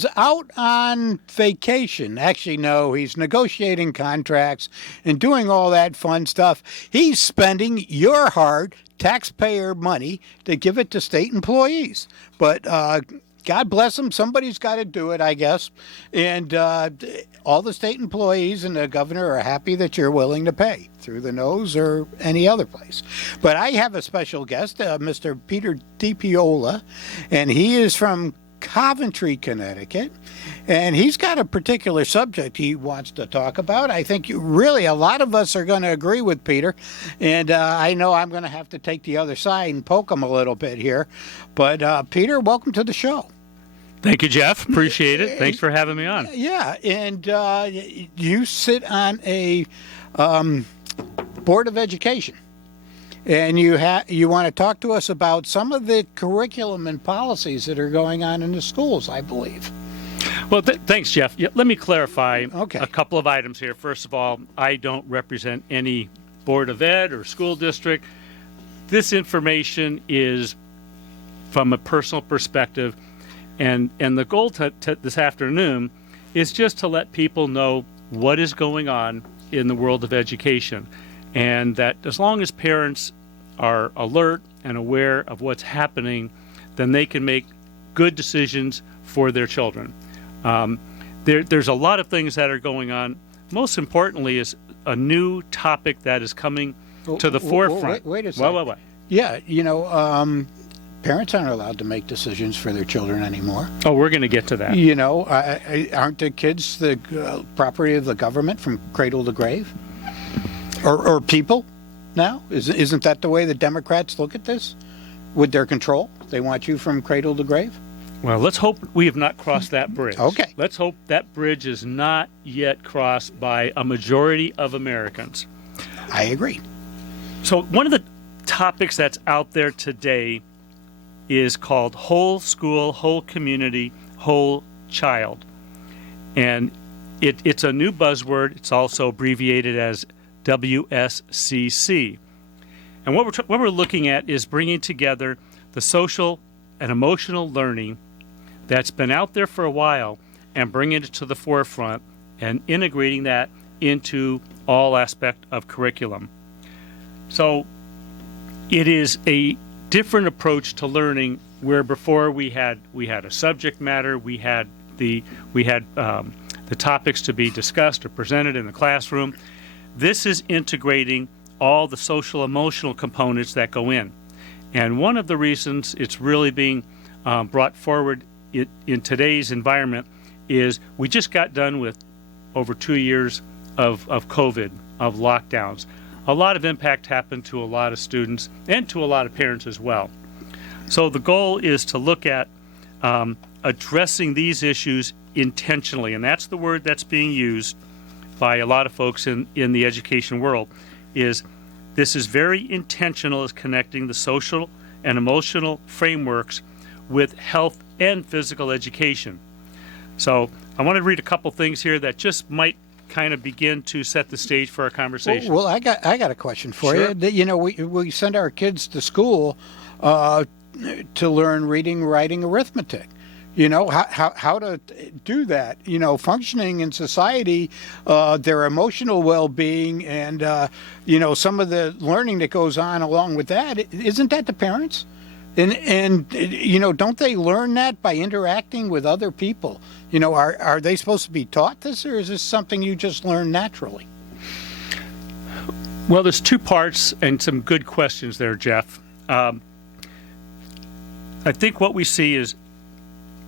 is out on vacation. Actually, no, he's negotiating contracts and doing all that fun stuff. He's spending your hard taxpayer money to give it to state employees. But God bless him. Somebody's got to do it, I guess. And all the state employees and the governor are happy that you're willing to pay through the nose or any other place. But I have a special guest, Mr. Peter DiPiola, and he is from Coventry, Connecticut, and he's got a particular subject he wants to talk about. I think really a lot of us are going to agree with Peter, and I know I'm going to have to take the other side and poke him a little bit here. But Peter, welcome to the show. Thank you, Jeff. Appreciate it. Thanks for having me on. Yeah, and you sit on a Board of Education. And you want to talk to us about some of the curriculum and policies that are going on in the schools, I believe. Well, thanks, Jeff. Yeah, let me clarify Okay. a couple of items here. First of all, I don't represent any Board of Ed or school district. This information is from a personal perspective, and the goal this afternoon is just to let people know what is going on in the world of education. And that as long as parents are alert and aware of what's happening, then they can make good decisions for their children. There's a lot of things that are going on. Most importantly is a new topic that is coming to the forefront. Wait a second. Wait. Yeah, parents aren't allowed to make decisions for their children anymore. Oh, we're going to get to that. Aren't the kids the property of the government from cradle to grave? Or people now? Isn't that the way the Democrats look at this? With their control? They want you from cradle to grave? Well, let's hope we have not crossed that bridge. Okay. Let's hope that bridge is not yet crossed by a majority of Americans. I agree. So one of the topics that's out there today is called whole school, whole community, whole child. And it's a new buzzword. It's also abbreviated as WSCC. And what we're looking at is bringing together the social and emotional learning that's been out there for a while and bringing it to the forefront and integrating that into all aspect of curriculum. So it is a different approach to learning, where before we had a subject matter, we had the topics to be discussed or presented in the classroom. This is integrating all the social emotional components that go in. And one of the reasons it's really being brought forward in today's environment is we just got done with over 2 years of COVID, of lockdowns. A lot of impact happened to a lot of students and to a lot of parents as well. So the goal is to look at addressing these issues intentionally, and that's the word that's being used by a lot of folks in the education world. This is very intentional, as connecting the social and emotional frameworks with health and physical education. So I want to read a couple things here that just might kind of begin to set the stage for our conversation. Well, I got a question for Sure. you. We send our kids to school to learn reading, writing, arithmetic. How to do that. Functioning in society, their emotional well-being, and some of the learning that goes on along with that. Isn't that the parents? And don't they learn that by interacting with other people? Are they supposed to be taught this, or is this something you just learn naturally? Well, there's two parts and some good questions there, Jeff. I think what we see is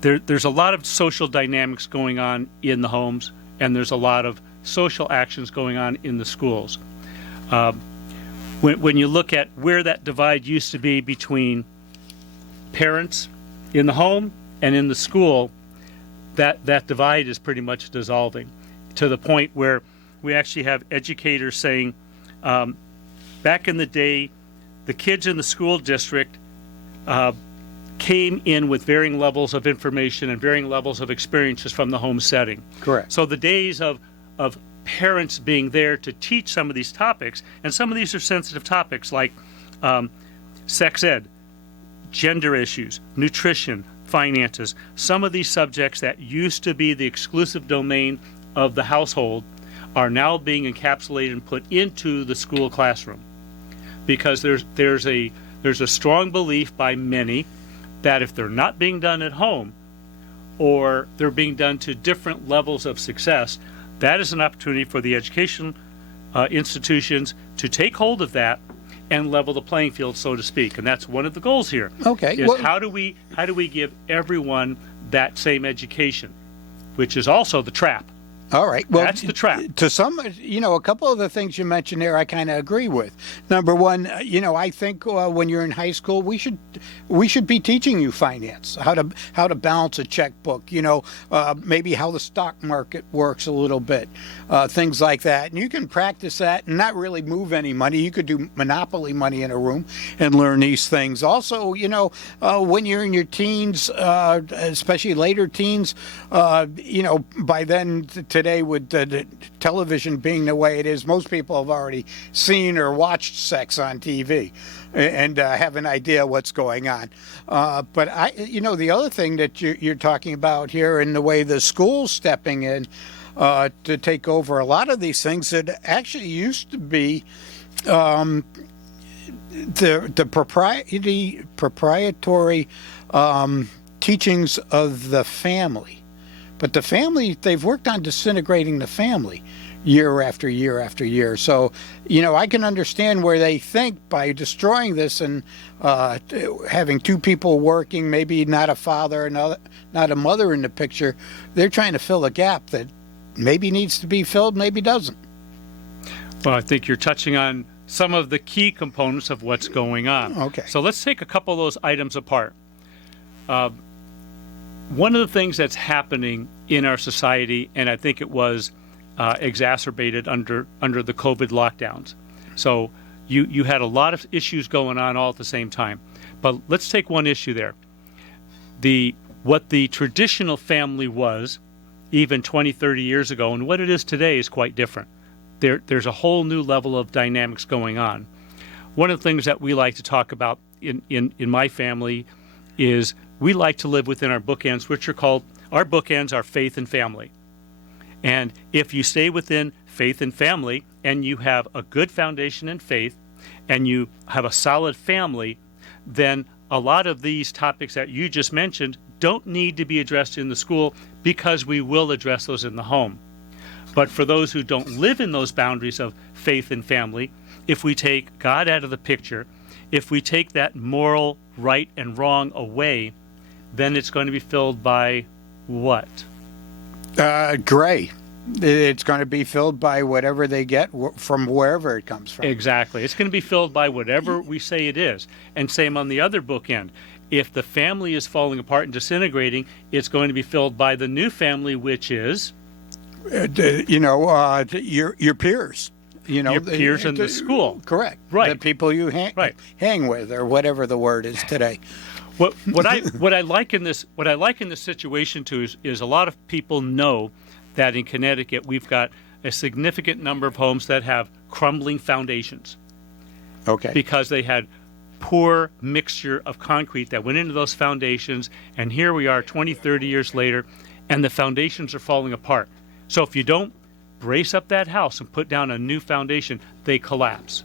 there's a lot of social dynamics going on in the homes, and there's a lot of social actions going on in the schools. When you look at where that divide used to be between parents in the home and in the school, that divide is pretty much dissolving to the point where we actually have educators saying, back in the day, the kids in the school district came in with varying levels of information and varying levels of experiences from the home setting. Correct. So the days of parents being there to teach some of these topics, and some of these are sensitive topics like sex ed, gender issues, nutrition, finances. Some of these subjects that used to be the exclusive domain of the household are now being encapsulated and put into the school classroom, because there's a strong belief by many that if they're not being done at home, or they're being done to different levels of success, that is an opportunity for the education institutions to take hold of that and level the playing field, so to speak. And that's one of the goals here. Okay. Is how do we give everyone that same education, which is also the trap. All right. Well, that's the trap. To some, a couple of the things you mentioned there, I kind of agree with. Number one, I think when you're in high school, we should be teaching you finance, how to balance a checkbook. Maybe how the stock market works a little bit, things like that. And you can practice that and not really move any money. You could do Monopoly money in a room and learn these things. Also, when you're in your teens, especially later teens, by then. Today, with the television being the way it is, most people have already seen or watched sex on TV and have an idea what's going on. But the other thing that you're talking about here, and the way the school's stepping in to take over a lot of these things that actually used to be the proprietary teachings of the family. But the family, they've worked on disintegrating the family year after year after year. So, I can understand where they think by destroying this and having two people working, maybe not a father, not a mother in the picture, they're trying to fill a gap that maybe needs to be filled, maybe doesn't. Well, I think you're touching on some of the key components of what's going on. Okay. So let's take a couple of those items apart. One of the things that's happening in our society, and I think it was exacerbated under the COVID lockdowns. So you had a lot of issues going on all at the same time. But let's take one issue there. What the traditional family was even 20, 30 years ago, and what it is today is quite different. There's a whole new level of dynamics going on. One of the things that we like to talk about in my family is we like to live within our bookends, which are called, our bookends are faith and family. And if you stay within faith and family, and you have a good foundation in faith, and you have a solid family, then a lot of these topics that you just mentioned don't need to be addressed in the school, because we will address those in the home. But for those who don't live in those boundaries of faith and family, if we take God out of the picture, if we take that moral right and wrong away, then it's going to be filled by what? Gray. It's going to be filled by whatever they get from wherever it comes from. Exactly. It's going to be filled by whatever we say it is. And same on the other bookend. If the family is falling apart and disintegrating, it's going to be filled by the new family, which is? Your peers. Your peers in the school. Correct. Right. The people you hang with, or whatever the word is today. What I like in this situation too is a lot of people know that in Connecticut we've got a significant number of homes that have crumbling foundations. Okay. Because they had poor mixture of concrete that went into those foundations, and here we are 20, 30 years later, and the foundations are falling apart. So if you don't brace up that house and put down a new foundation, they collapse.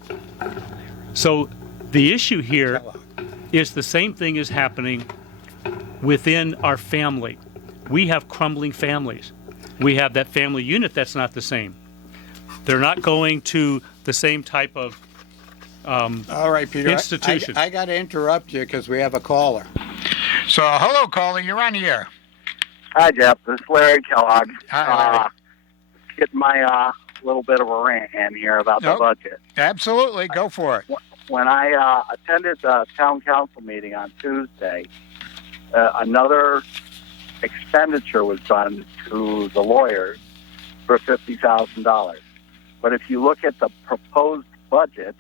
So the issue here is the same thing is happening within our family. We have crumbling families. We have that family unit that's not the same. They're not going to the same type of all right, Peter. institution. I got to interrupt you because we have a caller. So, hello, caller. You're on the air. Hi, Jeff. This is Larry Kellogg. Hi, Larry. Getting my little bit of a rant in here about the budget. Absolutely. Go for it. When I attended the town council meeting on Tuesday, another expenditure was done to the lawyers for $50,000. But if you look at the proposed budget,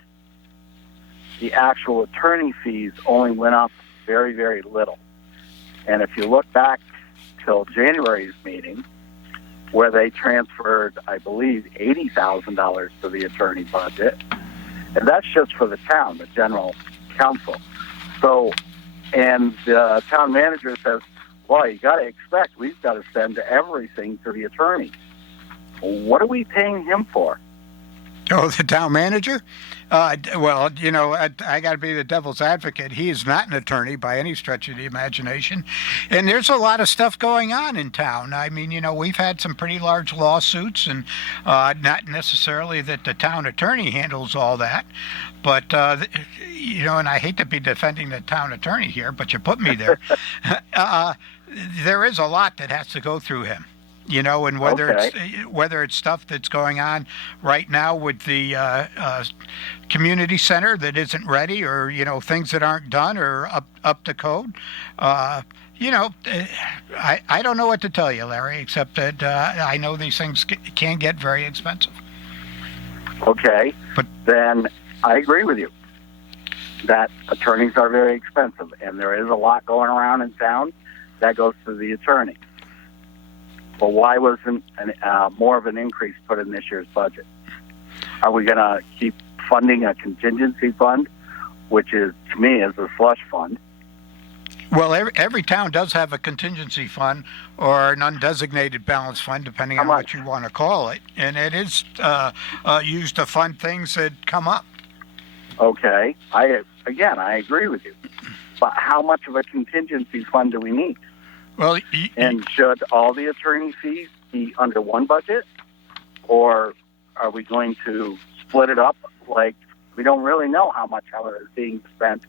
the actual attorney fees only went up very, very little. And if you look back till January's meeting, where they transferred, I believe, $80,000 to the attorney budget, and that's just for the town, the general counsel. So, and the town manager says Well, you got to expect we've got to send everything to the attorney. What are we paying him for? Oh, the town manager? Well, I got to be the devil's advocate. He is not an attorney by any stretch of the imagination. And there's a lot of stuff going on in town. I mean, we've had some pretty large lawsuits, and not necessarily that the town attorney handles all that. But, and I hate to be defending the town attorney here, but you put me there. There is a lot that has to go through him. And whether it's stuff that's going on right now with the community center that isn't ready, or things that aren't done or up to code. I don't know what to tell you, Larry, except that I know these things can get very expensive. Okay, but then I agree with you that attorneys are very expensive, and there is a lot going around in town that goes to the attorney. Well, why wasn't more of an increase put in this year's budget? Are we going to keep funding a contingency fund, which is, to me, is a slush fund? Well, every town does have a contingency fund or an undesignated balance fund, depending on what you want to call it. And it is used to fund things that come up. Okay. I agree with you. But how much of a contingency fund do we need? Well, and should all the attorney fees be under one budget, or are we going to split it up? Like, we don't really know how much of it is being spent,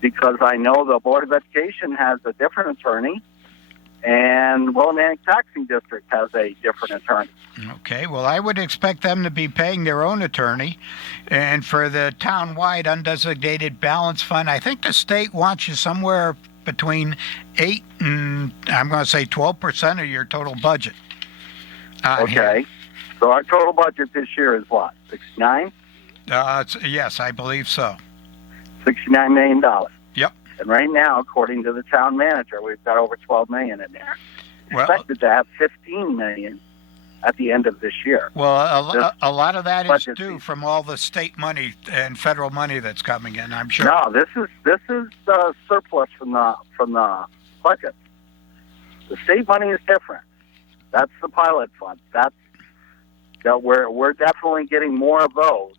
because I know the Board of Education has a different attorney, and Willimantic Taxing District has a different attorney. Okay, well, I would expect them to be paying their own attorney, and for the town-wide undesignated balance fund, I think the state wants you somewhere between 8 and I'm going to say 12% of your total budget. Okay. So our total budget this year is what? 69? Yes, I believe so. $69 million. Yep. And right now, according to the town manager, we've got over $12 million in there. Expected to have $15 million at the end of this year. Well, a lot of that is due from all the state money and federal money that's coming in, I'm sure. No, this is the surplus from the budget. The state money is different. That's the pilot fund. We're definitely getting more of those,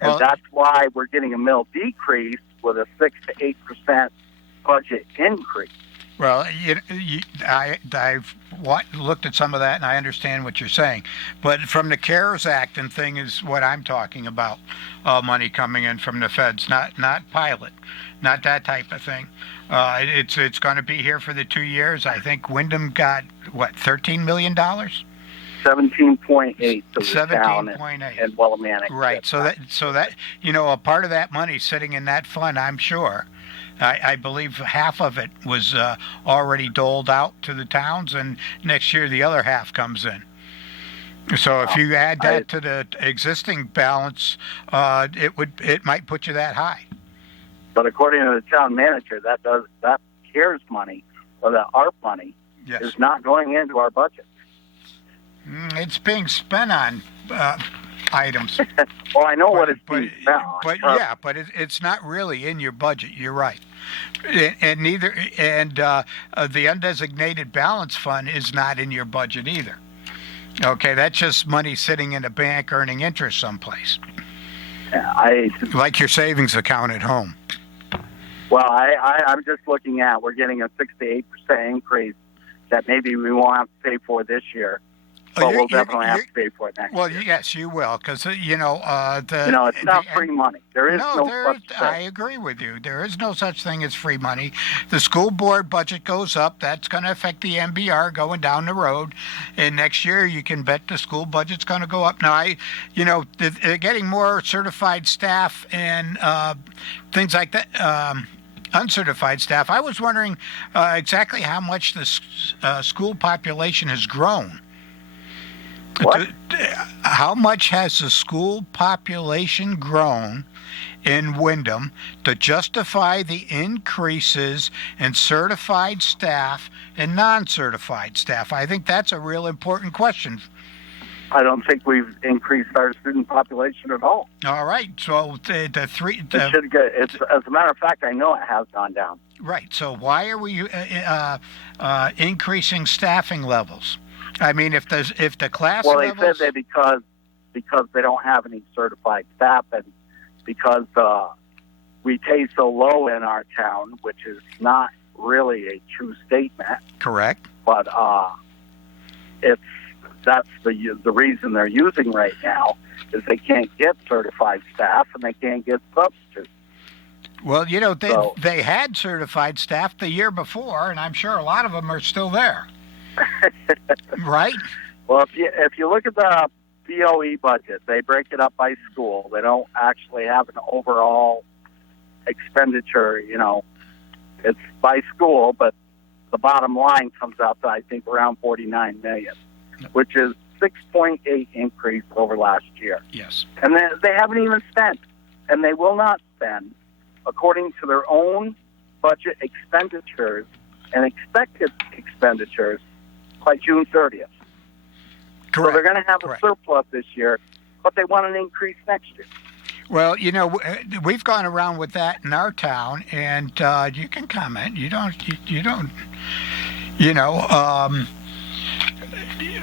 and that's why we're getting a mill decrease with a 6 to 8% budget increase. Well, I've looked at some of that, and I understand what you're saying. But from the CARES Act and thing is what I'm talking about, money coming in from the feds, not pilot, not that type of thing. It's going to be here for the 2 years. I think Wyndham got, $13 million? 17.8 to the town and Willimantic. Right. So that a part of that money sitting in that fund, I'm sure. I believe half of it was already doled out to the towns, and next year the other half comes in. So if you add that to the existing balance, it might put you that high. But according to the town manager, that CARES money or the ARP money is not going into our budget. It's being spent on items. Well, I know what it's being spent on. But it's not really in your budget. You're right, and the undesignated balance fund is not in your budget either. Okay, that's just money sitting in a bank earning interest someplace. Like your savings account at home. Well, I'm just looking at, we're getting a 6 to 8% increase that maybe we won't have to pay for this year. But we'll definitely have to pay for it next year. Well, yes, you will, because it's not free money. There is no such thing. I agree with you. There is no such thing as free money. The school board budget goes up. That's going to affect the MBR going down the road. And next year, you can bet the school budget's going to go up. Now, they're getting more certified staff and things like that. Uncertified staff. I was wondering exactly how much the school population has grown. What? How much has the school population grown in Wyndham to justify the increases in certified staff and non-certified staff? I think that's a real important question. I don't think we've increased our student population at all. All right. So the three. It should get. It's as a matter of fact, I know it has gone down. Right. So why are we increasing staffing levels? I mean, if the class Well, they levels. said that because they don't have any certified staff, and because we pay so low in our town, which is not really a true statement. Correct. But that's the reason they're using right now is they can't get certified staff and they can't get substitutes. Well, they had certified staff the year before, and I'm sure a lot of them are still there. Right? Well, if you look at the BOE budget, they break it up by school. They don't actually have an overall expenditure. It's by school, but the bottom line comes out to I think around $49 million, which is 6.8 increase over last year. Yes. And they haven't even spent, and they will not spend, according to their own budget expenditures and expected expenditures, by June 30th. Correct. So they're going to have Correct. a surplus this year, but they want an increase next year. Well, we've gone around with that in our town, and you can comment.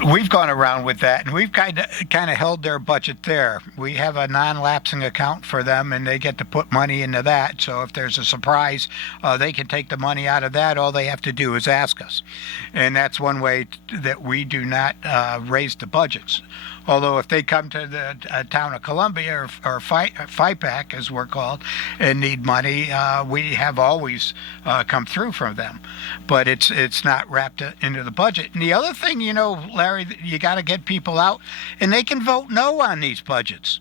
We've gone around with that, and we've kind of held their budget there. We have a non-lapsing account for them, and they get to put money into that. So if there's a surprise, they can take the money out of that. All they have to do is ask us, and that's one way that we do not raise the budgets. Although if they come to the town of Columbia or FIPAC, as we're called, and need money, we have always come through from them. But it's not wrapped into the budget. And the other thing, Larry, you got to get people out, and they can vote no on these budgets.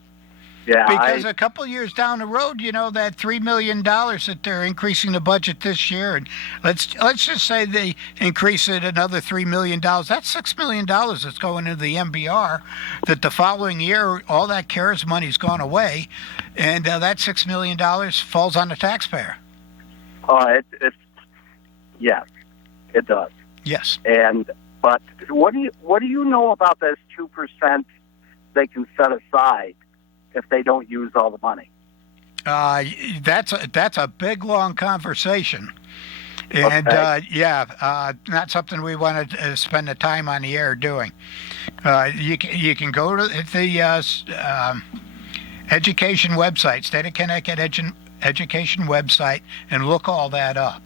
Yeah, Because a couple years down the road, that $3 million that they're increasing the budget this year, and let's just say they increase it another $3 million. That's $6 million that's going into the MBR. That the following year, all that CARES money's gone away, and that $6 million falls on the taxpayer. Yes, it does. Yes. But what do you know about this 2% they can set aside if they don't use all the money? That's a big, long conversation. And, okay. Not something we want to spend the time on the air doing. You can go to the education website, State of Connecticut education website, and look all that up.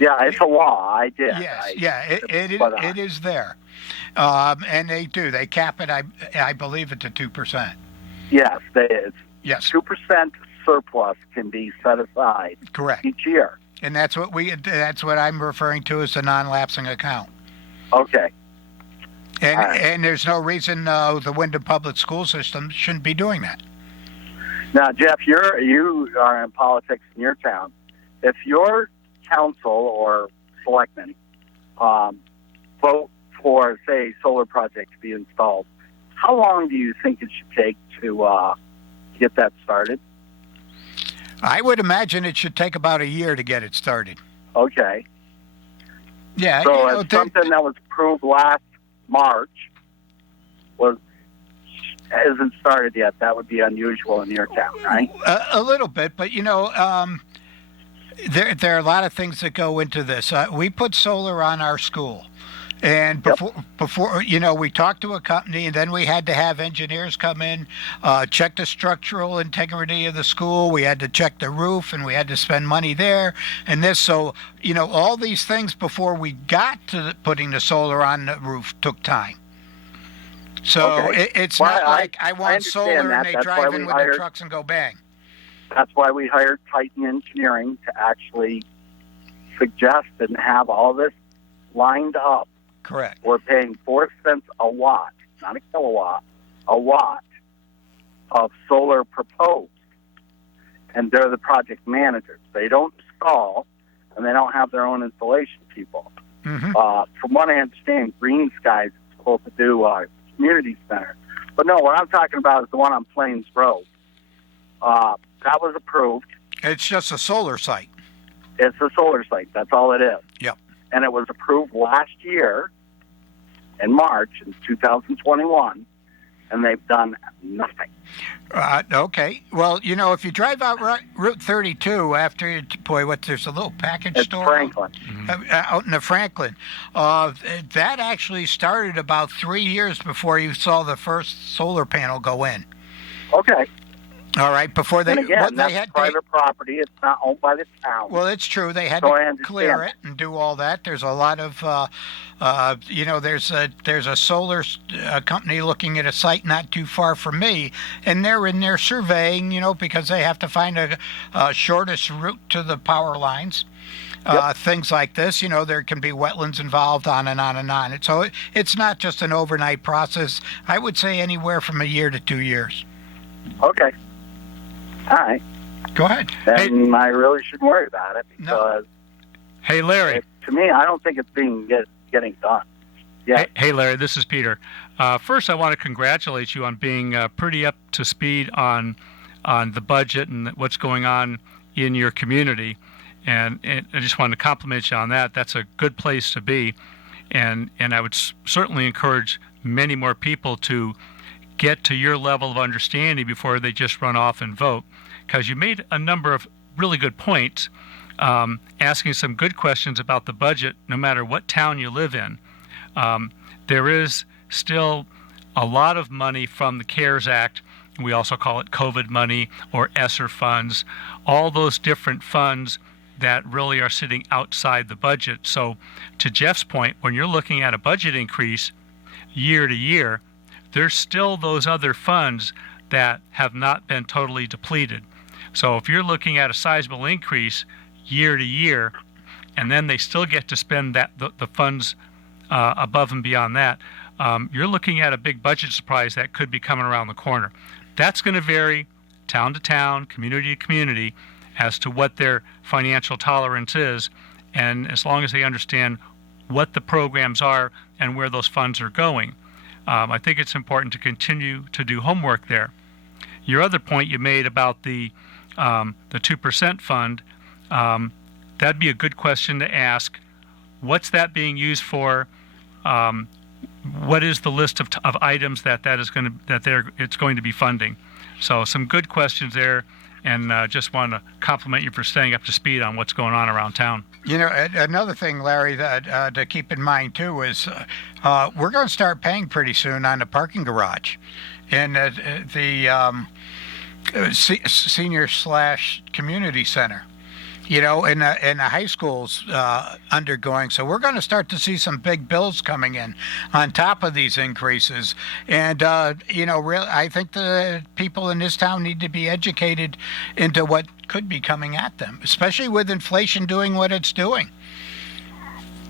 Yeah, it's a law. I did. Yes, it is there. And they cap it, I believe, at 2%. Yes, it's Yes. 2% surplus can be set aside Correct. each year. And that's what I'm referring to as a non-lapsing account. Okay. And All right. and there's no reason the Wyndham Public School System shouldn't be doing that. Now, Jeff, you are in politics in your town. If your council or selectmen vote for, say, a solar project to be installed, how long do you think it should take to get that started? I would imagine it should take about a year to get it started. Okay. Yeah. So it's something that was approved last March hasn't started yet. That would be unusual in your town, right? A little bit, but there are a lot of things that go into this. We put solar on our school. And before we talked to a company, and then we had to have engineers come in, check the structural integrity of the school. We had to check the roof, and we had to spend money there and this. So, all these things before we got to putting the solar on the roof took time. So Okay. it's Well, not like I want understand solar that. and they That's drive why in we with hired- their trucks and go bang. That's why we hired Titan Engineering to actually suggest and have all this lined up. Correct. We're paying 4 cents a watt, not a kilowatt, a watt of solar proposed. And they're the project managers. They don't install, and they don't have their own installation people. Mm-hmm. From what I understand, Green Skies is supposed to do a community center. But no, what I'm talking about is the one on Plains Road. That was approved. It's just a solar site. It's a solar site. That's all it is. Yep. And it was approved last year in March in 2021. and they've done nothing. Okay. Well, if you drive out Route 32 after, there's a little package It's store Franklin. out in the Franklin. That actually started about 3 years before you saw the first solar panel go in. Okay. All right, before they, And again, well, they that's had private property. It's not owned by the town. well, it's true. They had So I to understand clear that. it and do all that. There's a lot of, there's a solar company looking at a site not too far from me, and they're in there surveying, because they have to find a shortest route to the power lines. Things like this, there can be wetlands involved, on and on and on. So it's not just an overnight process. I would say anywhere from a year to 2 years. Okay. All right. Go ahead. Then I really should worry about it because Hey, Larry. to me, I don't think it's getting done. Yeah. Hey, Larry, this is Peter. First, I want to congratulate you on being pretty up to speed on the budget and what's going on in your community. And I just wanted to compliment you on that. That's a good place to be. And I would certainly encourage many more people to get to your level of understanding before they just run off and vote. Because you made a number of really good points, asking some good questions about the budget, no matter what town you live in. There is still a lot of money from the CARES Act. We also call it COVID money or ESSER funds, all those different funds that really are sitting outside the budget. So to Jeff's point, when you're looking at a budget increase year to year, there's still those other funds that have not been totally depleted. So if you're looking at a sizable increase year to year, and then they still get to spend the funds above and beyond that, you're looking at a big budget surprise that could be coming around the corner. That's going to vary town to town, community to community, as to what their financial tolerance is, and as long as they understand what the programs are and where those funds are going. I think it's important to continue to do homework there. Your other point you made about the 2% fund, that'd be a good question to ask. What's that being used for? What is the list of items it's going to be funding? So some good questions there, and just want to compliment you for staying up to speed on what's going on around town. Another thing, Larry, that to keep in mind too is we're going to start paying pretty soon on the parking garage, and the senior/community center. In the high schools undergoing. So we're going to start to see some big bills coming in on top of these increases. And, I think the people in this town need to be educated into what could be coming at them, especially with inflation doing what it's doing.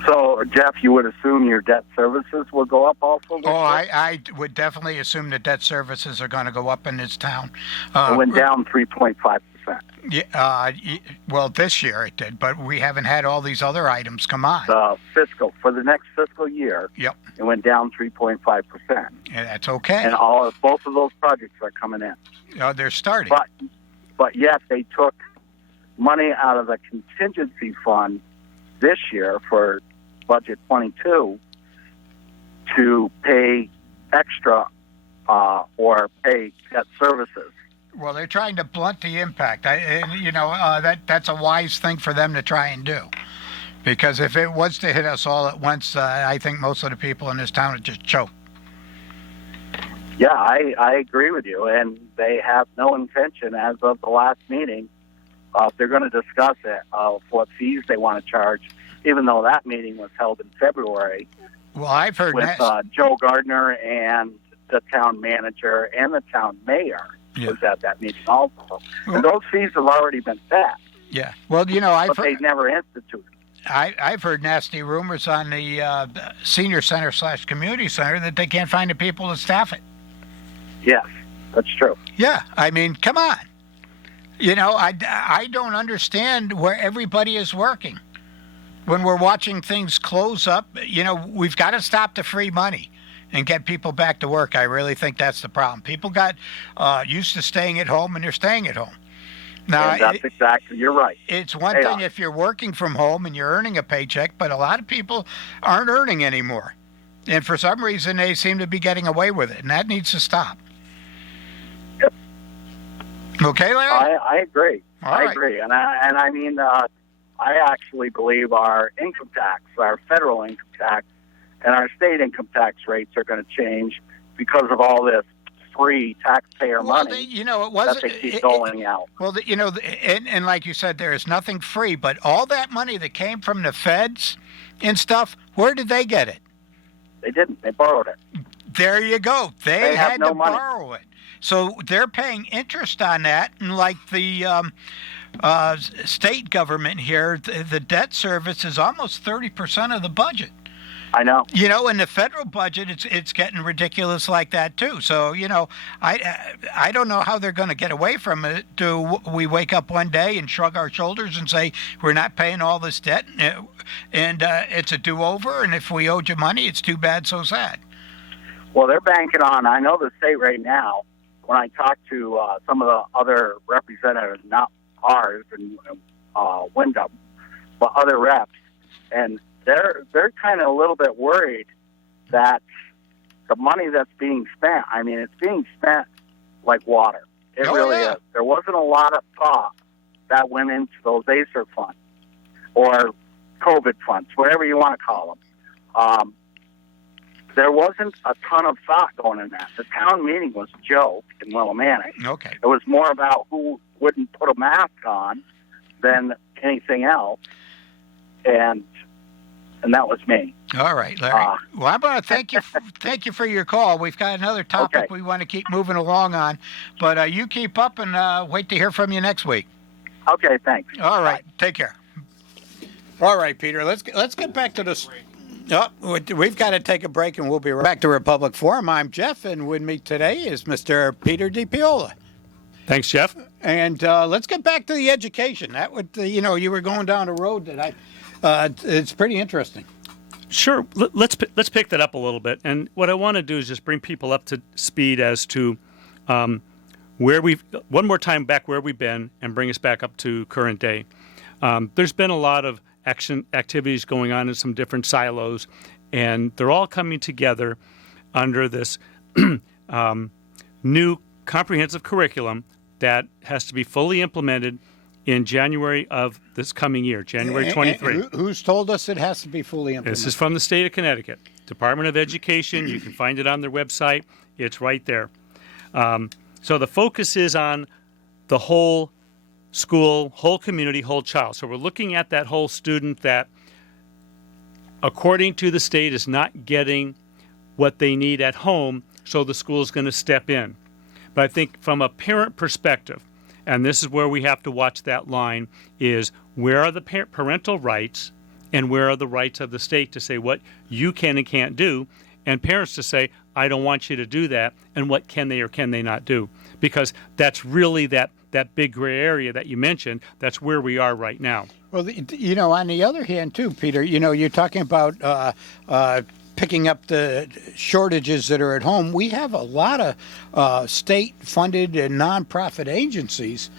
So, Jeff, you would assume your debt services will go up also? This year? I would definitely assume the debt services are going to go up in this town. It went down 3.5%. Yeah, well, this year it did, but we haven't had all these other items come on. For the next fiscal year, Yep. It went down 3.5%. And that's okay. And both of those projects are coming in. They're starting. But yet they took money out of the contingency fund this year for budget 22 to pay extra or pay debt services. Well, they're trying to blunt the impact. That's a wise thing for them to try and do. Because if it was to hit us all at once, I think most of the people in this town would just choke. Yeah, I agree with you. And they have no intention, as of the last meeting, if they're going to discuss it, of what fees they want to charge, even though that meeting was held in February. Well, I've heard with Joe Gardner and the town manager and the town mayor. Yeah. Was at that meeting also. And those fees have already been set. Yeah. Well, but they never instituted. I've heard nasty rumors on the senior center/community center that they can't find the people to staff it. Yes, that's true. Yeah. I mean, come on. I don't understand where everybody is working. When we're watching things close up, we've got to stop the free money and get people back to work. I really think that's the problem. People got used to staying at home, and they're staying at home. Now, and that's exactly, you're right. It's one thing if you're working from home and you're earning a paycheck, but a lot of people aren't earning anymore. And for some reason, they seem to be getting away with it, and that needs to stop. Yep. Okay, Larry? I agree. All I right. agree. And I mean, I actually believe our income tax, our federal income tax, and our state income tax rates are going to change because of all this free taxpayer Well, money it that wasn't. they keep doling out. Well, and like you said, there is nothing free, but all that money that came from the feds and stuff, where did they get it? They didn't. They borrowed it. There you go. They have had no to money. borrow it. So they're paying interest on that. And like the state government here, the debt service is almost 30% of the budget. I know. In the federal budget, it's getting ridiculous like that too. So I don't know how they're going to get away from it. Do we wake up one day and shrug our shoulders and say we're not paying all this debt and it's a do-over? And if we owed you money, it's too bad, so sad. Well, they're banking on. I know the state right now. When I talk to some of the other representatives, not ours and Wyndham, but other reps, and they're kind of a little bit worried that the money that's being spent, I mean, it's being spent like water. It really is. There wasn't a lot of thought that went into those ACER funds or COVID funds, whatever you want to call them. There wasn't a ton of thought going in that. The town meeting was a joke in Willimantic. Okay. It was more about who wouldn't put a mask on than anything else. And that was me. All right, Larry. Well, I want to thank you for your call. We've got another topic we want to keep moving along on, but you keep up and wait to hear from you next week. Okay, thanks. All right, take care. All right, Peter. Let's get back to this. Oh, we've got to take a break, and we'll be right back to Republic Forum. I'm Jeff, and with me today is Mr. Peter DiPiola. Thanks, Jeff. And let's get back to the education. That would, you were going down a road that it's pretty interesting. Sure. Let's pick that up a little bit. And what I want to do is just bring people up to speed as to where one more time back where we've been and bring us back up to current day. There's been a lot of activities going on in some different silos, and they're all coming together under this new comprehensive curriculum that has to be fully implemented in January of this coming year, January 23. Who's told us it has to be fully implemented? This is from the state of Connecticut, Department of Education. You can find it on their website. It's right there. So the focus is on the whole school, whole community, whole child. So we're looking at that whole student that, according to the state, is not getting what they need at home, so the school is going to step in. But I think from a parent perspective, and this is where we have to watch that line, is where are the parental rights and where are the rights of the state to say what you can and can't do, and parents to say, I don't want you to do that, and what can they or can they not do? Because that's really that big gray area that you mentioned. That's where we are right now. Well, on the other hand, too, Peter, you're talking about picking up the shortages that are at home. We have a lot of state-funded and nonprofit agencies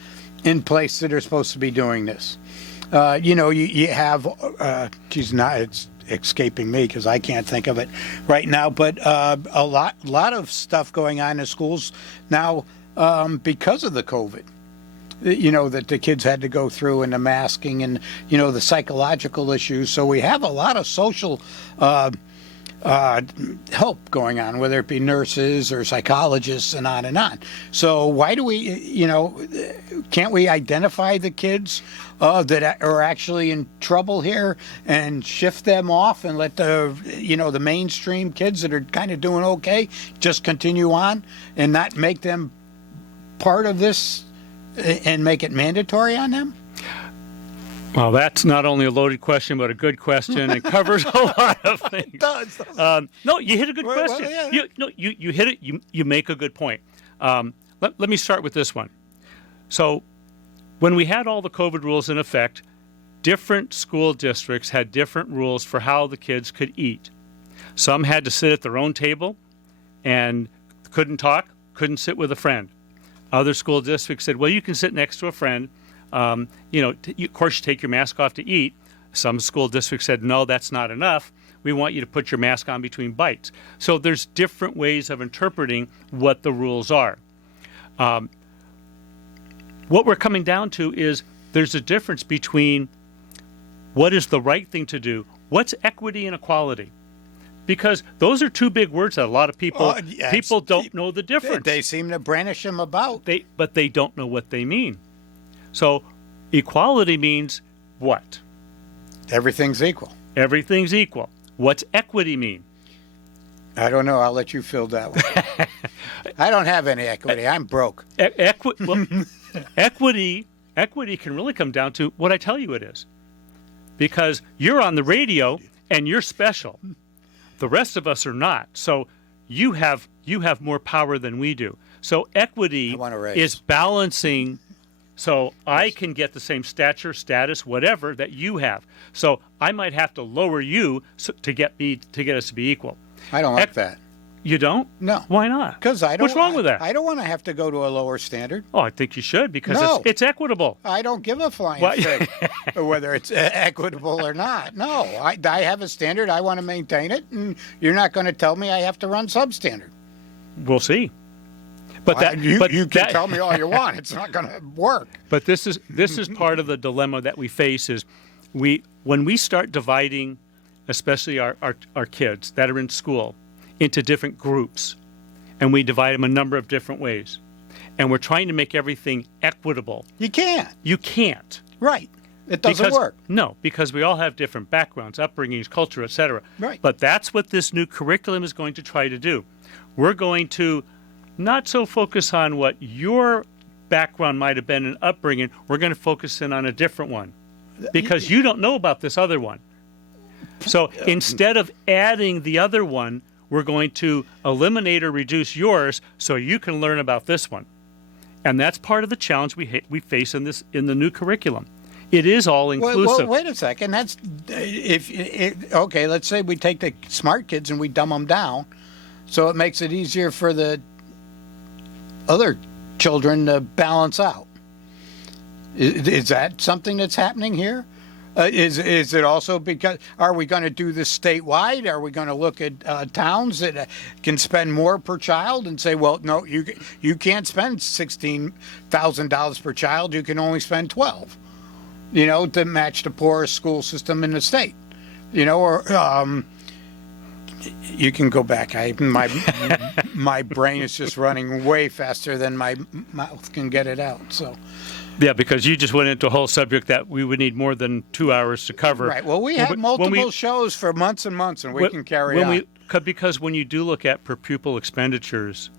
in place that are supposed to be doing this. You have, it's escaping me because I can't think of it right now, but a lot of stuff going on in schools now because of the COVID. That the kids had to go through, and the masking and, the psychological issues. So we have a lot of social help going on, whether it be nurses or psychologists and on and on. So why do we, can't we identify the kids that are actually in trouble here and shift them off and let the mainstream kids that are kind of doing okay just continue on and not make them part of this and make it mandatory on them? Well, that's not only a loaded question, but a good question. It covers a lot of things. It does. No, you hit a good question. Well, yeah. You hit it. You make a good point. Let me start with this one. So, when we had all the COVID rules in effect, different school districts had different rules for how the kids could eat. Some had to sit at their own table and couldn't talk, couldn't sit with a friend. Other school districts said, well, you can sit next to a friend. Of course, you take your mask off to eat. Some school districts said, no, that's not enough. we want you to put your mask on between bites. So there's different ways of interpreting what the rules are. What we're coming down to is there's a difference between what is the right thing to do, what's equity and equality. Because those are two big words that a lot of people don't know the difference. They seem to brandish them about. But they don't know what they mean. So equality means what? Everything's equal. Everything's equal. What's equity mean? I don't know. I'll let you fill that one. I don't have any equity. I'm broke. Equity can really come down to what I tell you it is. Because you're on the radio and you're special. The rest of us are not. So you have more power than we do. So equity is balancing so I can get the same stature, status, whatever that you have. So I might have to lower you to get us to be equal. I don't like that. You don't? No. Why not? Because I don't. What's wrong with that? I don't want to have to go to a lower standard. Oh, I think you should because No. it's equitable. I don't give a flying fig whether it's equitable or not. No, I have a standard. I want to maintain it, and you're not going to tell me I have to run substandard. We'll see. But You can tell me all you want. It's not going to work. But this is part of the dilemma that we face is when we start dividing, especially our kids that are in school, into different groups, and we divide them a number of different ways, and we're trying to make everything equitable. You can't. You can't. Right. It doesn't work. No, because we all have different backgrounds, upbringings, culture, etc. Right. But that's what this new curriculum is going to try to do. We're going to not so focus on what your background might have been in upbringing. We're going to focus in on a different one because you don't know about this other one. So instead of adding the other one, we're going to eliminate or reduce yours so you can learn about this one. And that's part of the challenge we face in the new curriculum. It is all inclusive. Well, wait a second. That's okay. Let's say we take the smart kids and we dumb them down, so it makes it easier for the other children to balance out. Is that something that's happening here? Is it also because, are we going to do this statewide? Are we going to look at towns that can spend more per child and say, well, no, you can't spend $16,000 per child. You can only spend 12, to match the poorest school system in the state, or you can go back. My brain is just running way faster than my mouth can get it out. So. Yeah, because you just went into a whole subject that we would need more than 2 hours to cover. Right. Well, we have multiple shows for months and months, and we can carry on. Because when you do look at per pupil expenditures,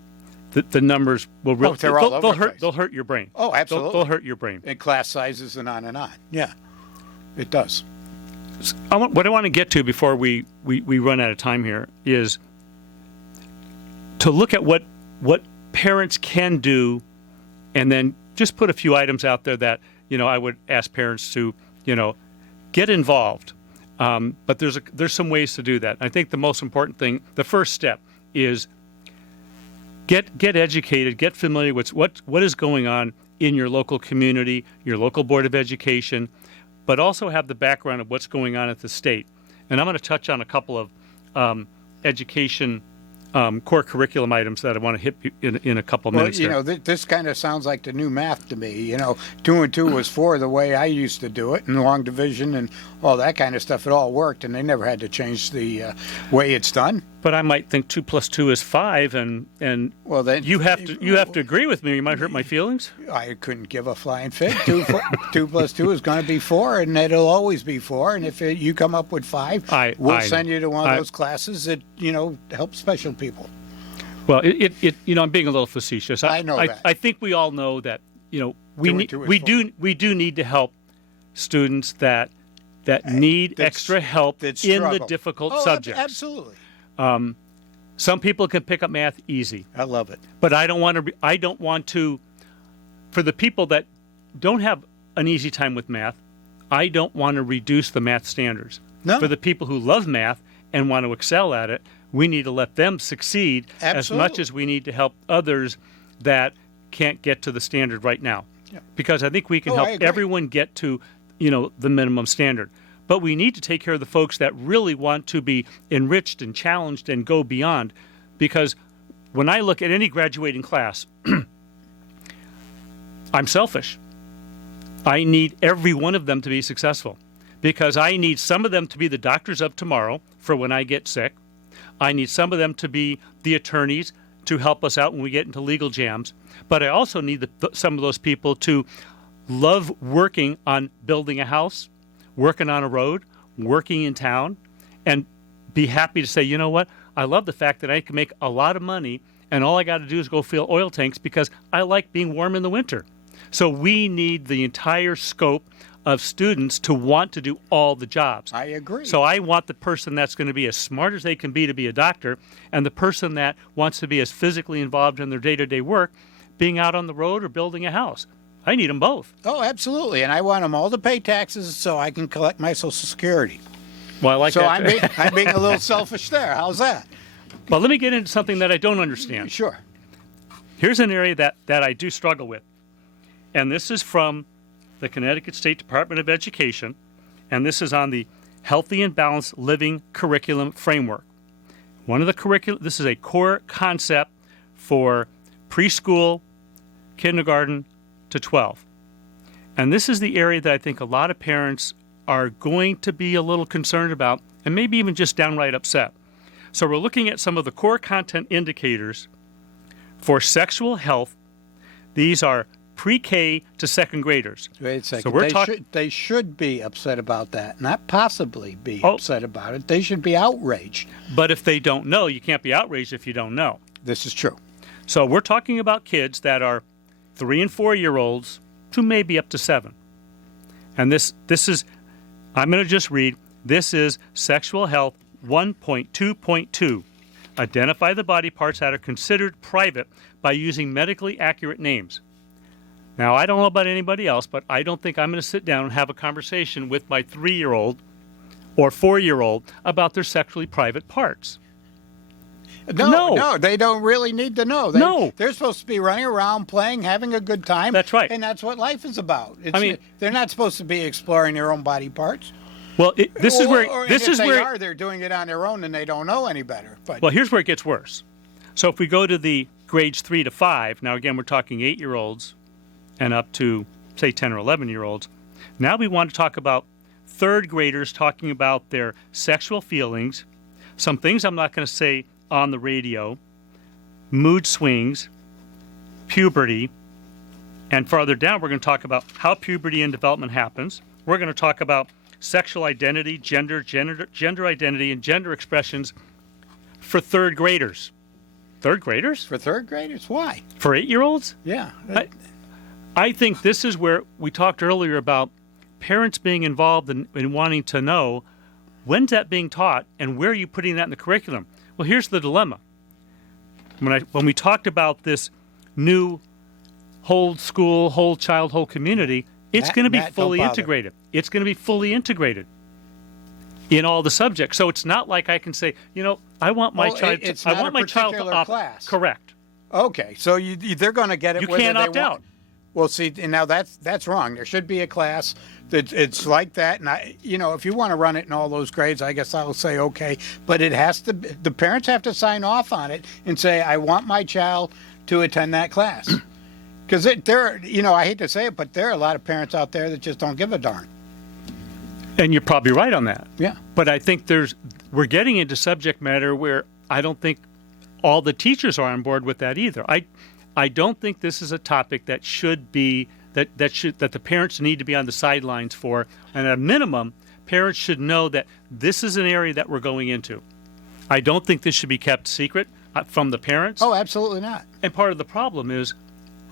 the numbers will really they'll hurt your brain. Oh, absolutely. They'll hurt your brain. And class sizes and on and on. Yeah, it does. What I want to get to before we run out of time here is to look at what parents can do, and then just put a few items out there that I would ask parents to get involved. But there's some ways to do that. I think the most important thing, the first step, is get educated, get familiar with what is going on in your local community, your local board of education, but also have the background of what's going on at the state. And I'm going to touch on a couple of education core curriculum items that I want to hit in a couple minutes here. This kind of sounds like the new math to me. 2 and 2 was 4 the way I used to do it, and long division and all that kind of stuff. It all worked, and they never had to change the way it's done. But I might think 2 plus 2 is 5, and well, then you have to agree with me. Or you might hurt my feelings. I couldn't give a flying fig. 2 plus 2 is going to be 4, and it'll always be 4. And if you come up with 5, we'll send you to one of those classes that help special people. Well, I'm being a little facetious. I know that. I think we all know that we do need to help students that need extra help in the difficult subjects. Absolutely. Some people can pick up math easy. I love it. But I don't want to. For the people that don't have an easy time with math, I don't want to reduce the math standards. No. For the people who love math and want to excel at it, we need to let them succeed as much as we need to help others that can't get to the standard right now. Yeah. Because I think we can help everyone get to, the minimum standard. but we need to take care of the folks that really want to be enriched and challenged and go beyond. Because when I look at any graduating class, I'm selfish. I need every one of them to be successful because I need some of them to be the doctors of tomorrow for when I get sick. I need some of them to be the attorneys to help us out when we get into legal jams. But I also need some of those people to love working on building a house, working on a road, working in town, and be happy to say, you know what, I love the fact that I can make a lot of money and all I got to do is go fill oil tanks because I like being warm in the winter. So we need the entire scope of students to want to do all the jobs. I agree. So I want the person that's going to be as smart as they can be to be a doctor, and the person that wants to be as physically involved in their day-to-day work, being out on the road or building a house. I need them both. Oh, absolutely. And I want them all to pay taxes so I can collect my Social Security. Well, I like So that. I'm being a little selfish there. How's that? But let me get into something that I don't understand. Sure. Here's an area that I do struggle with. And this is from the Connecticut State Department of Education, and this is on the Healthy and Balanced Living Curriculum Framework. One of the this is a core concept for preschool, kindergarten to 12. And this is the area that I think a lot of parents are going to be a little concerned about and maybe even just downright upset. So we're looking at some of the core content indicators for sexual health. These are pre-K to second graders. Wait a second. So we're they should be upset about that, not possibly be Oh. upset about it. They should be outraged. But if they don't know, you can't be outraged if you don't know. This is true. So we're talking about kids that are 3 and 4 year olds to maybe up to 7. And this is, I'm going to just read, this is Sexual Health 1.2.2. Identify the body parts that are considered private by using medically accurate names. Now, I don't know about anybody else, but I don't think I'm going to sit down and have a conversation with my 3-year-old or 4-year-old about their sexually private parts. No, they don't really need to know. No. They're supposed to be running around, playing, having a good time. That's right. And that's what life is about. mean- they're not supposed to be exploring their own body parts. Well, this is where Or this if is they where are, they're doing it on their own and they don't know any better. But well, here's where it gets worse. So if we go to the grades 3 to 5, now again we're talking 8-year-olds and up to say 10 or 11-year-olds. Now we want to talk about 3rd graders talking about their sexual feelings, some things I'm not going to say on the radio, mood swings, puberty, and farther down we're going to talk about how puberty and development happens. We're going to talk about sexual identity, gender identity, and gender expressions for 3rd graders. 3rd graders? for 3rd graders, why? For 8-year-olds? Yeah. I think this is where we talked earlier about parents being involved in wanting to know when's that being taught and where are you putting that in the curriculum. Well, here's the dilemma. When we talked about this new whole school, whole child, whole community, it's Matt- going to be Matt, don't fully bother. integrated. It's going to be fully integrated in all the subjects. So it's not like I can say, I want my Oh, child. it's I not want a my child to particular opt. class. Correct. Okay, so they're going to get it You whether can't they opt want. out. Well, see, and now that's wrong. There should be a class that it's like that, and if you want to run it in all those grades, I guess I'll say okay. But it has to. The parents have to sign off on it and say, I want my child to attend that class. Because I hate to say it, but there are a lot of parents out there that just don't give a darn. And you're probably right on that. Yeah. But I think we're getting into subject matter where I don't think all the teachers are on board with that either. I don't think this is a topic that should be that the parents need to be on the sidelines for. And at a minimum, parents should know that this is an area that we're going into. I don't think this should be kept secret from the parents. Oh, absolutely not. And part of the problem is,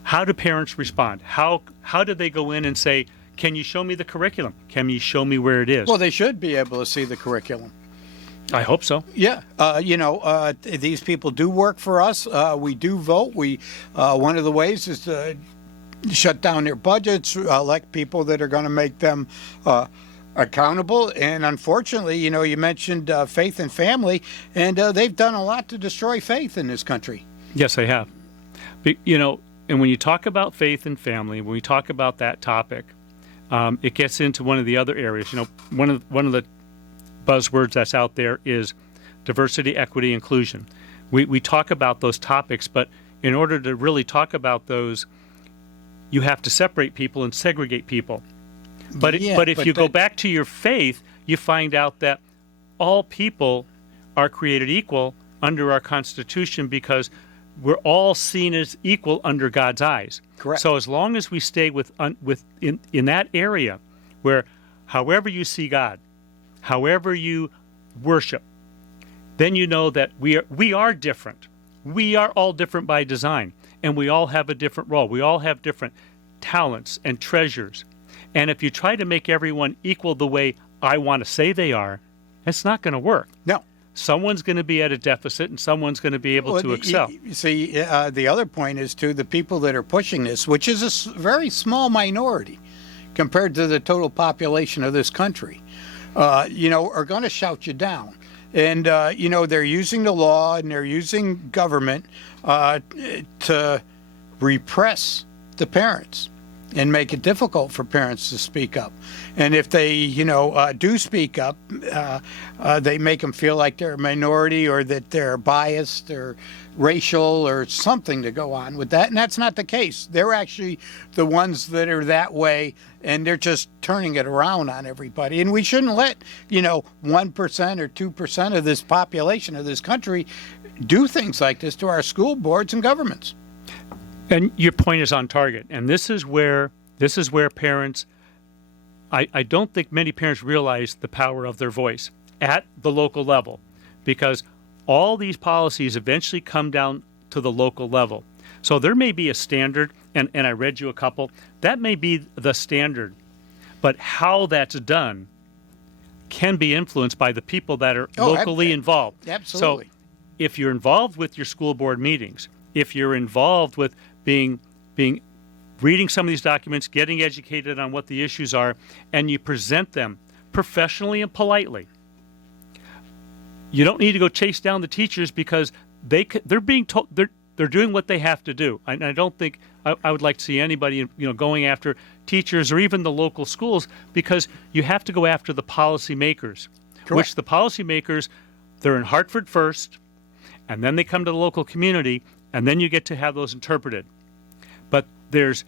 how do parents respond? How do they go in and say, can you show me the curriculum? Can you show me where it is? Well, they should be able to see the curriculum. I hope so. Yeah, these people do work for us. We do vote. One of the ways is to shut down their budgets, elect people that are going to make them accountable. And unfortunately, you mentioned faith and family, and they've done a lot to destroy faith in this country. Yes, I have. And when you talk about faith and family, when we talk about that topic, it gets into one of the other areas. You know, one of the buzzwords that's out there is diversity, equity, inclusion. We talk about those topics, but in order to really talk about those, you have to separate people and segregate people. But if you go back to your faith, you find out that all people are created equal under our Constitution because we're all seen as equal under God's eyes. Correct. So as long as we stay in that area where however you see God, however you worship, then you know that we are different. We are all different by design, and we all have a different role. We all have different talents and treasures. And if you try to make everyone equal the way I want to say they are, it's not going to work. No. Someone's going to be at a deficit, and someone's going to be able to excel. You see, the other point is, too, the people that are pushing this, which is a very small minority compared to the total population of this country, are going to shout you down. And, they're using the law and they're using government to repress the parents and make it difficult for parents to speak up. And if they, do speak up, they make them feel like they're a minority or that they're biased or racial or something to go on with that. And that's not the case. They're actually the ones that are that way, and they're just turning it around on everybody. And we shouldn't let, 1% or 2% of this population of this country do things like this to our school boards and governments. And your point is on target. And this is where parents, I don't think many parents realize the power of their voice at the local level, because all these policies eventually come down to the local level. So there may be a standard, and I read you a couple, that may be the standard, but how that's done can be influenced by the people that are locally involved. Absolutely. So if you're involved with your school board meetings, if you're involved with reading some of these documents, getting educated on what the issues are, and you present them professionally and politely, you don't need to go chase down the teachers because they're being told they're doing what they have to do. I don't think I would like to see anybody going after teachers or even the local schools, because you have to go after the policymakers. Correct. Which the policymakers, they're in Hartford first, and then they come to the local community, and then you get to have those interpreted. But there's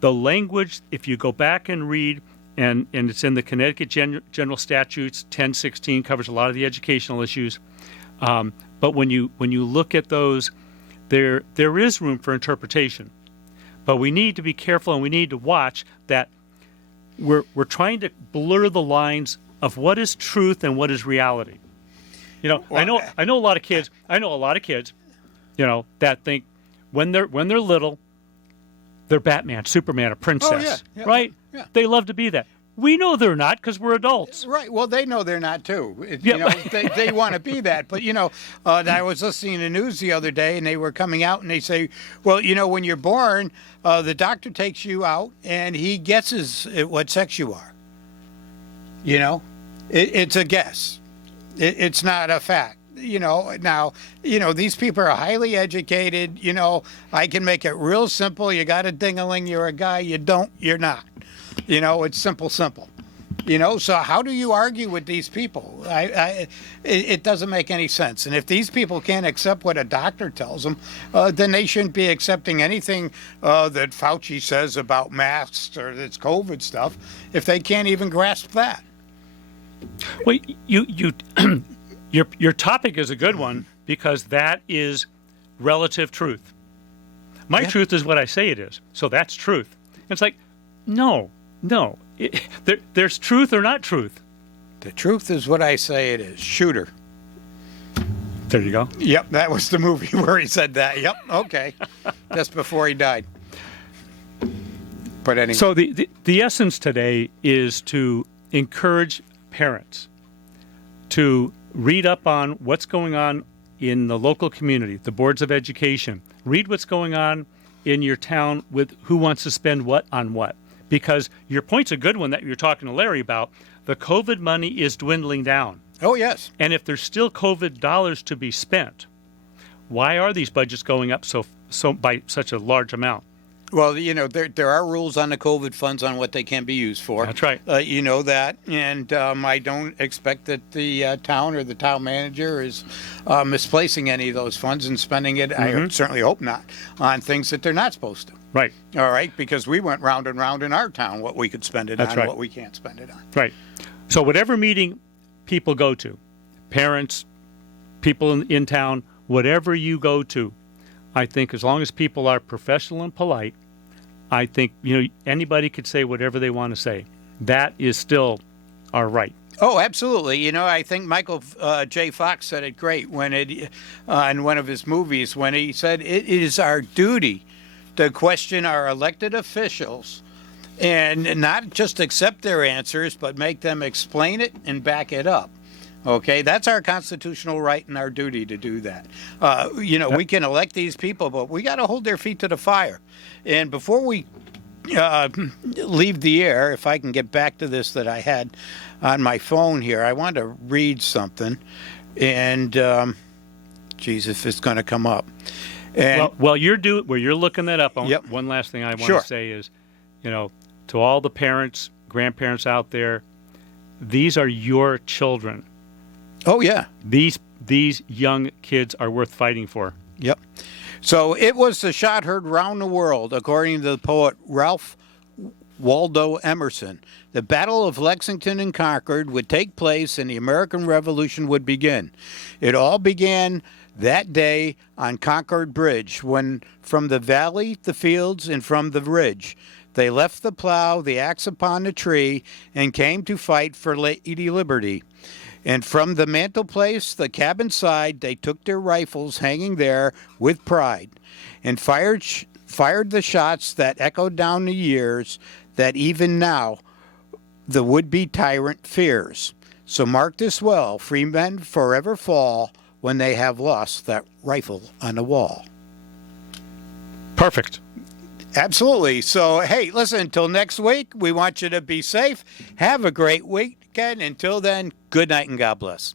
the language, if you go back and read, and it's in the Connecticut General Statutes, 1016 covers a lot of the educational issues. But when you look at those, there is room for interpretation. But we need to be careful, and we need to watch that we're trying to blur the lines of what is truth and what is reality. I know a lot of kids. That think when they're little, they're Batman, Superman, a princess, right? Yeah. They love to be that. We know they're not because we're adults. Right. Well, they know they're not too. They want to be that. But, I was listening to the news the other day, and they were coming out and they say, well, when you're born, the doctor takes you out and he guesses what sex you are. It's a guess. It's not a fact. Now, these people are highly educated. I can make it real simple. You got a ding-a-ling, you're a guy. You don't, you're not. It's simple. So how do you argue with these people? It doesn't make any sense. And if these people can't accept what a doctor tells them, then they shouldn't be accepting anything that Fauci says about masks or this COVID stuff, if they can't even grasp that. Well, Your topic is a good one because that is relative truth. My truth is what I say it is, so that's truth. It's like, no. There's truth or not truth. The truth is what I say it is. Shooter. There you go. Yep, that was the movie where he said that. Yep, okay. Just before he died. But anyway. So the essence today is to encourage parents to read up on what's going on in the local community, the boards of education. Read what's going on in your town with who wants to spend what on what. Because your point's a good one that you're talking to Larry about. The COVID money is dwindling down. Oh, yes. And if there's still COVID dollars to be spent, why are these budgets going up so by such a large amount? Well, there are rules on the COVID funds on what they can be used for. That's right. You know that, and I don't expect that the town or the town manager is misplacing any of those funds and spending it. I certainly hope not on things that they're not supposed to. Right. All right, because we went round and round in our town what we could spend it That's on, right. what we can't spend it on. Right. So whatever meeting people go to, parents, people in town, whatever you go to, I think as long as people are professional and polite, I think anybody could say whatever they want to say. That is still our right. Oh, absolutely. I think Michael J. Fox said it great when in one of his movies when he said it is our duty to question our elected officials and not just accept their answers, but make them explain it and back it up. Okay, that's our constitutional right and our duty to do that. We can elect these people, but we got to hold their feet to the fire. And before we leave the air, if I can get back to this that I had on my phone here, I want to read something. And, if it's going to come up. And, well, you're looking that up. Yep. One last thing I want Sure. to say is, to all the parents, grandparents out there, these are your children. oh, yeah. These young kids are worth fighting for. Yep. So it was the shot heard round the world, according to the poet Ralph Waldo Emerson. The Battle of Lexington and Concord would take place and the American Revolution would begin. It all began that day on Concord Bridge when from the valley, the fields, and from the ridge, they left the plow, the axe upon the tree, and came to fight for Lady Liberty. And from the mantelpiece, the cabin side, they took their rifles hanging there with pride and fired the shots that echoed down the years that even now the would-be tyrant fears. So mark this well, free men forever fall when they have lost that rifle on the wall. Perfect. Absolutely. So, hey, listen, until next week, we want you to be safe. Have a great weekend. Until then, good night and God bless.